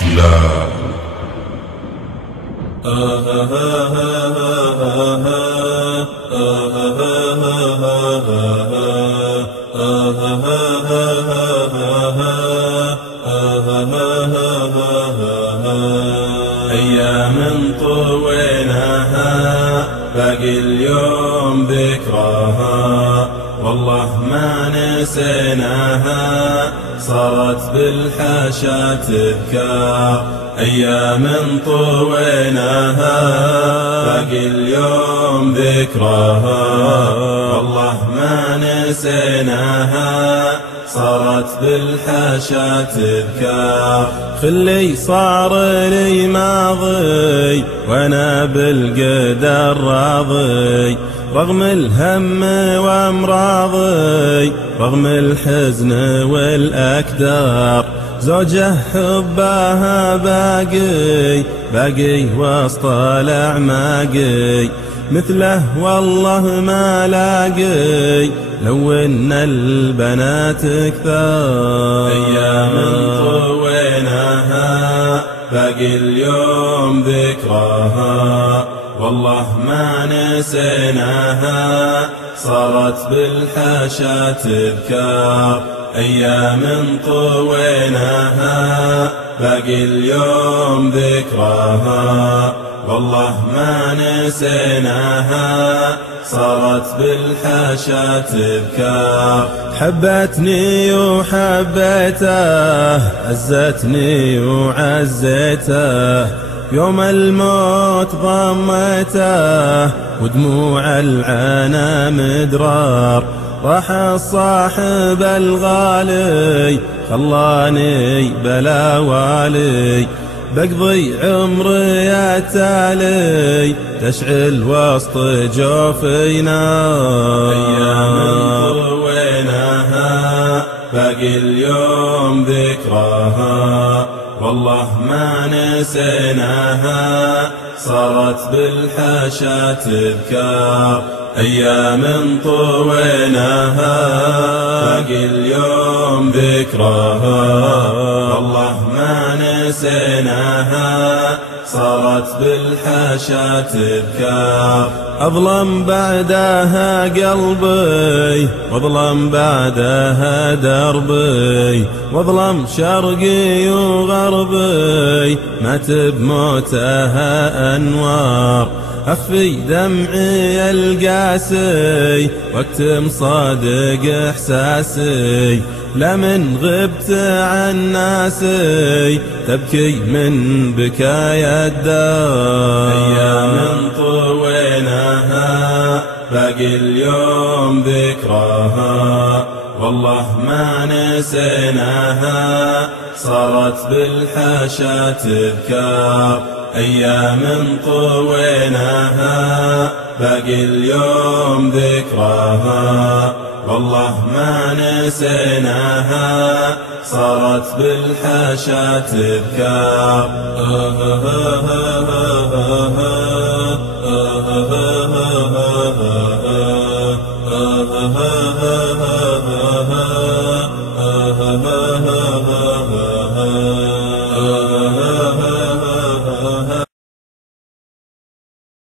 اقتلال. أيام طويناها باقي اليوم ذكراها، والله ما نسيناها صارت بالحاشا تذكار. أيام طويناها باقي اليوم ذكراها، والله ما نسيناها صارت بالحاشا تذكار. خلي صار لي ماضي وانا بالقدر راضي، رغم الهم وامراضي رغم الحزن والاكدار. زوجه حبها باقي باقي وسط الاعماقي، مثله والله ما لاقي لو ان البنات كثار. أيام طويناها باقي اليوم ذكراها، والله ما نسيناها صارت بالحاشا تذكار. أيام طويناها باقي اليوم ذكراها، والله ما نسيناها صارت بالحاشا تذكار. حبتني وحبيته، عزتني وعزيته، يوم الموت ضميته ودموع العنا مدرار. راح الصاحب الغالي خلاني بلا والي، بقضي عمري التالي تشعل وسط جوفي نار. أيام طويناها باقي اليوم ذكراها، والله ما نسيناها صارت بالحاشا تذكار. أيام طويناها باقي اليوم ذكراها، والله ما نسيناها صارت بالحاشا تذكار. أظلم بعدها قلبي واظلم بعدها دربي، واظلم شرقي وغربي مات بموتها أنوار. أخفي دمعي القاسي واكتم صادق إحساسي، لا من غبت عن ناسي تبكي من بكايا الدار. أيام طويناها باقي اليوم ذكراها، والله ما نسيناها صارت بالحاشا تذكار. أيام طويناها باقي اليوم ذكراها، والله ما نسيناها صارت بالحاشا تذكار.